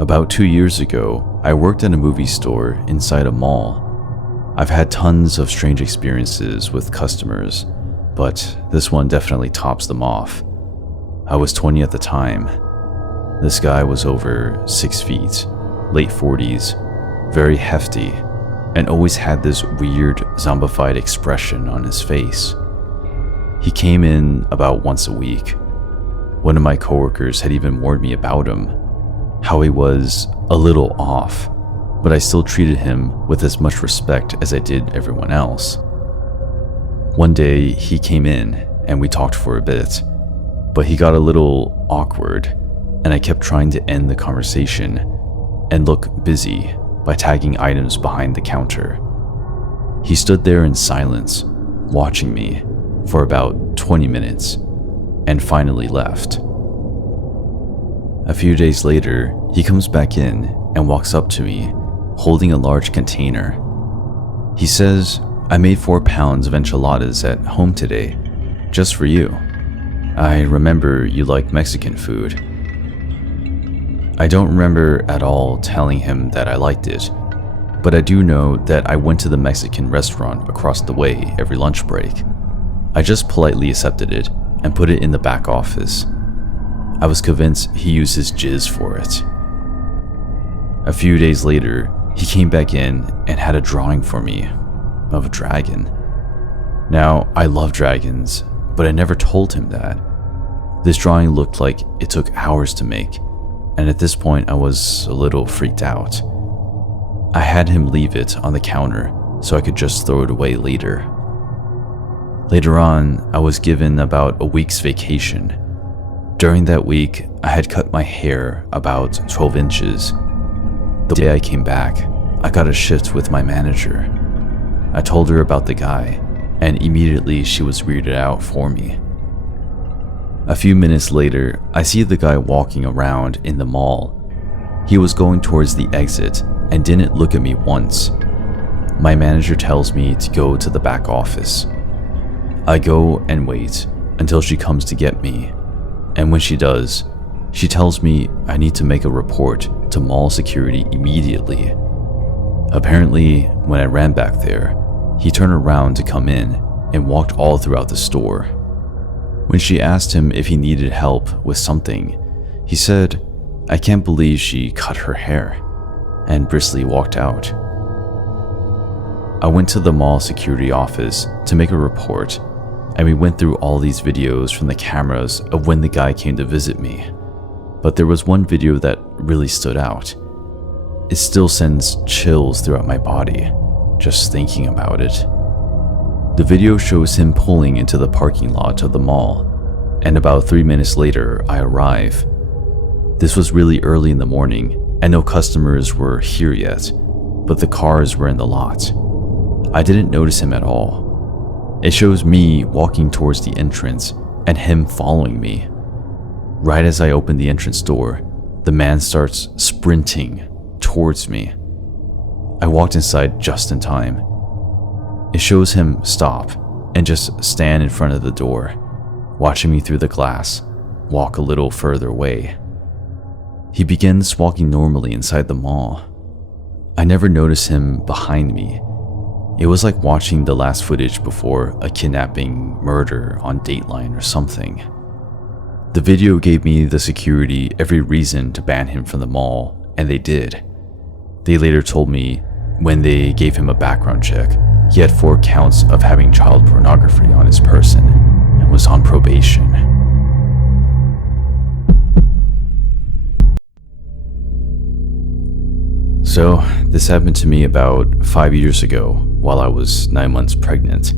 About 2 years ago, I worked at a movie store inside a mall. I've had tons of strange experiences with customers, but this one definitely tops them off. I was 20 at the time. This guy was over 6 feet, late 40s, very hefty, and always had this weird zombified expression on his face. He came in about once a week. One of my coworkers had even warned me about him, how he was a little off, but I still treated him with as much respect as I did everyone else. One day he came in and we talked for a bit, but he got a little awkward and I kept trying to end the conversation and look busy by tagging items behind the counter. He stood there in silence, watching me for about 20 minutes and finally left. A few days later, he comes back in and walks up to me, holding a large container. He says, "I made 4 pounds of enchiladas at home today, just for you. I remember you like Mexican food." I don't remember at all telling him that I liked it, but I do know that I went to the Mexican restaurant across the way every lunch break. I just politely accepted it and put it in the back office. I was convinced he used his jizz for it. A few days later, he came back in and had a drawing for me of a dragon. Now, I love dragons, but I never told him that. This drawing looked like it took hours to make, and at this point I was a little freaked out. I had him leave it on the counter so I could just throw it away later. Later on, I was given about a week's vacation. During that week, I had cut my hair about 12 inches. The day I came back, I got a shift with my manager. I told her about the guy, and immediately she was weirded out for me. A few minutes later, I see the guy walking around in the mall. He was going towards the exit and didn't look at me once. My manager tells me to go to the back office. I go and wait until she comes to get me, and when she does, she tells me I need to make a report to mall security immediately. Apparently, when I ran back there, he turned around to come in and walked all throughout the store. When she asked him if he needed help with something, he said, "I can't believe she cut her hair," and briskly walked out. I went to the mall security office to make a report, and we went through all these videos from the cameras of when the guy came to visit me. But there was one video that really stood out. It still sends chills throughout my body, just thinking about it. The video shows him pulling into the parking lot of the mall, and about 3 minutes later, I arrive. This was really early in the morning, and no customers were here yet, but the cars were in the lot. I didn't notice him at all. It shows me walking towards the entrance and him following me. Right as I open the entrance door, the man starts sprinting towards me. I walked inside just in time. It shows him stop and just stand in front of the door, watching me through the glass, walk a little further away. He begins walking normally inside the mall. I never noticed him behind me. It was like watching the last footage before a kidnapping murder on Dateline or something. The video gave me the security every reason to ban him from the mall, and they did. They later told me when they gave him a background check, he had 4 counts of having child pornography on his person and was on probation. So, this happened to me about 5 years ago while I was 9 months pregnant.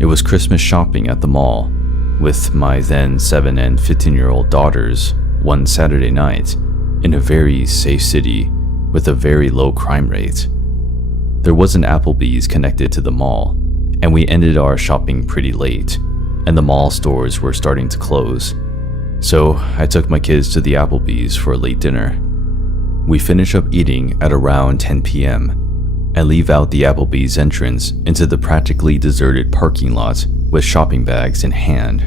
It was Christmas shopping at the mall with my then 7 and 15-year-old daughters one Saturday night in a very safe city with a very low crime rate. There was an Applebee's connected to the mall, and we ended our shopping pretty late, and the mall stores were starting to close. So I took my kids to the Applebee's for a late dinner. We finish up eating at around 10 p.m. and leave out the Applebee's entrance into the practically deserted parking lot with shopping bags in hand.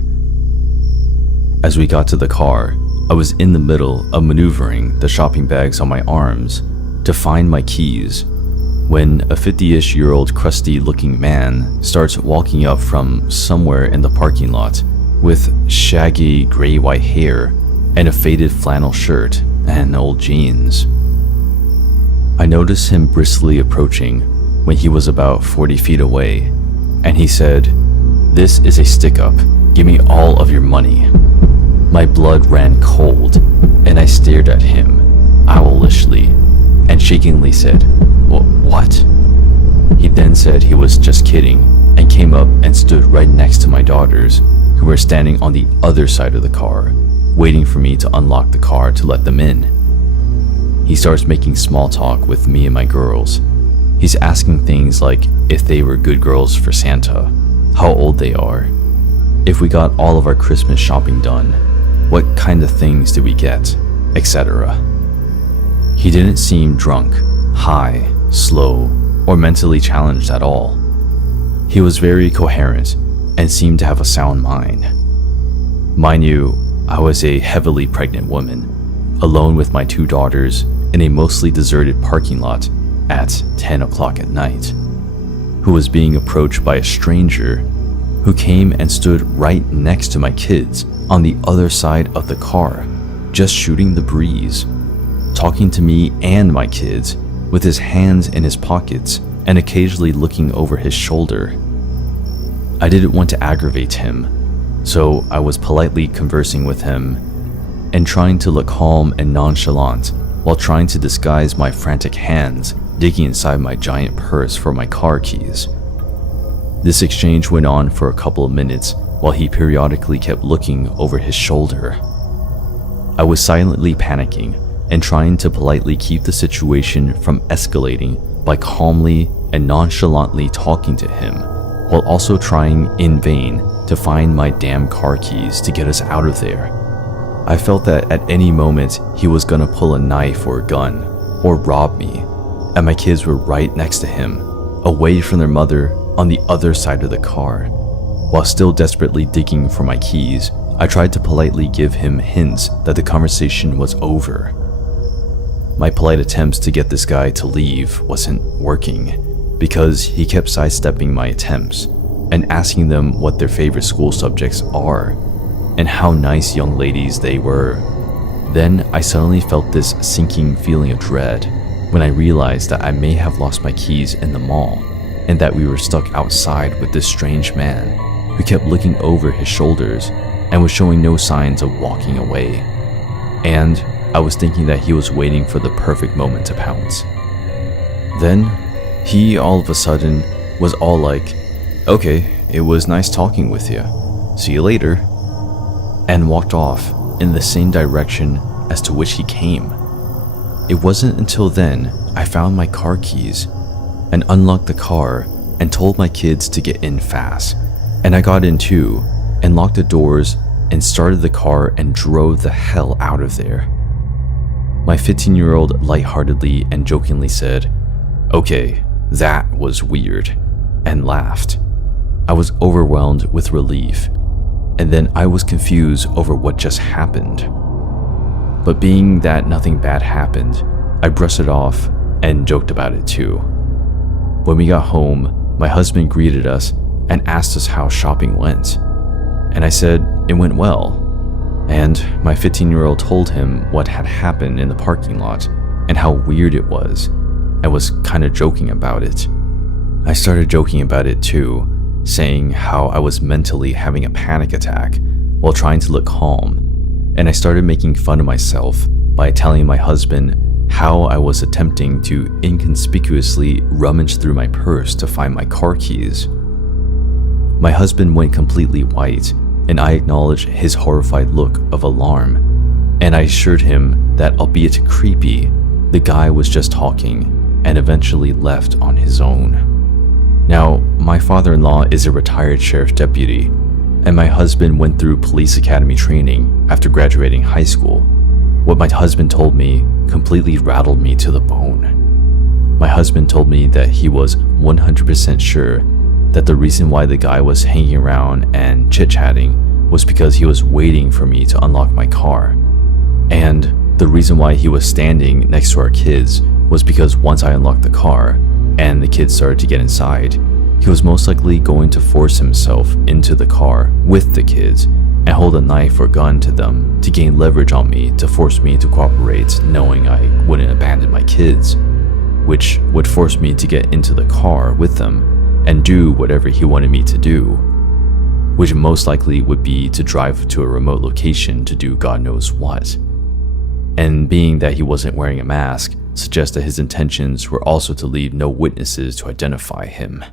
As we got to the car, I was in the middle of maneuvering the shopping bags on my arms to find my keys when a 50-ish-year-old crusty-looking man starts walking up from somewhere in the parking lot with shaggy gray-white hair and a faded flannel shirt and old jeans. I noticed him briskly approaching when he was about 40 feet away, and he said, "This is a stick-up. Give me all of your money." My blood ran cold, and I stared at him owlishly and shakingly said, "What?" He then said he was just kidding and came up and stood right next to my daughters, who were standing on the other side of the car, waiting for me to unlock the car to let them in. He starts making small talk with me and my girls. He's asking things like if they were good girls for Santa, how old they are, if we got all of our Christmas shopping done, what kind of things did we get, etc. He didn't seem drunk, high, slow, or mentally challenged at all. He was very coherent and seemed to have a sound mind. Mind you, I was a heavily pregnant woman, alone with my 2 daughters in a mostly deserted parking lot at 10 o'clock at night, who was being approached by a stranger who came and stood right next to my kids on the other side of the car, just shooting the breeze, talking to me and my kids with his hands in his pockets and occasionally looking over his shoulder. I didn't want to aggravate him, so I was politely conversing with him and trying to look calm and nonchalant while trying to disguise my frantic hands digging inside my giant purse for my car keys. This exchange went on for a couple of minutes while he periodically kept looking over his shoulder. I was silently panicking and trying to politely keep the situation from escalating by calmly and nonchalantly talking to him, while also trying in vain to find my damn car keys to get us out of there. I felt that at any moment he was gonna pull a knife or a gun, or rob me, and my kids were right next to him, away from their mother on the other side of the car. While still desperately digging for my keys, I tried to politely give him hints that the conversation was over. My polite attempts to get this guy to leave wasn't working, because he kept sidestepping my attempts and asking them what their favorite school subjects are and how nice young ladies they were. Then I suddenly felt this sinking feeling of dread when I realized that I may have lost my keys in the mall and that we were stuck outside with this strange man who kept looking over his shoulders and was showing no signs of walking away. And I was thinking that he was waiting for the perfect moment to pounce. Then he all of a sudden was all like, "Okay, it was nice talking with you. See you later," and walked off in the same direction as to which he came. It wasn't until then I found my car keys and unlocked the car and told my kids to get in fast. And I got in too and locked the doors and started the car and drove the hell out of there. My 15-year-old lightheartedly and jokingly said, "Okay, that was weird," and laughed. I was overwhelmed with relief, and then I was confused over what just happened. But being that nothing bad happened, I brushed it off and joked about it too. When we got home, my husband greeted us and asked us how shopping went, and I said it went well. And my 15-year-old told him what had happened in the parking lot and how weird it was, and was kind of joking about it. I started joking about it too, saying how I was mentally having a panic attack while trying to look calm, and I started making fun of myself by telling my husband how I was attempting to inconspicuously rummage through my purse to find my car keys. My husband went completely white, and I acknowledged his horrified look of alarm, and I assured him that, albeit creepy, the guy was just talking and eventually left on his own. Now, my father-in-law is a retired sheriff's deputy, and my husband went through police academy training after graduating high school. What my husband told me completely rattled me to the bone. My husband told me that he was 100% sure that the reason why the guy was hanging around and chit-chatting was because he was waiting for me to unlock my car, And the reason why he was standing next to our kids was because once I unlocked the car and the kids started to get inside, he was most likely going to force himself into the car with the kids and hold a knife or gun to them to gain leverage on me to force me to cooperate, knowing I wouldn't abandon my kids, which would force me to get into the car with them and do whatever he wanted me to do, which most likely would be to drive to a remote location to do God knows what. And being that he wasn't wearing a mask suggests that his intentions were also to leave no witnesses to identify him.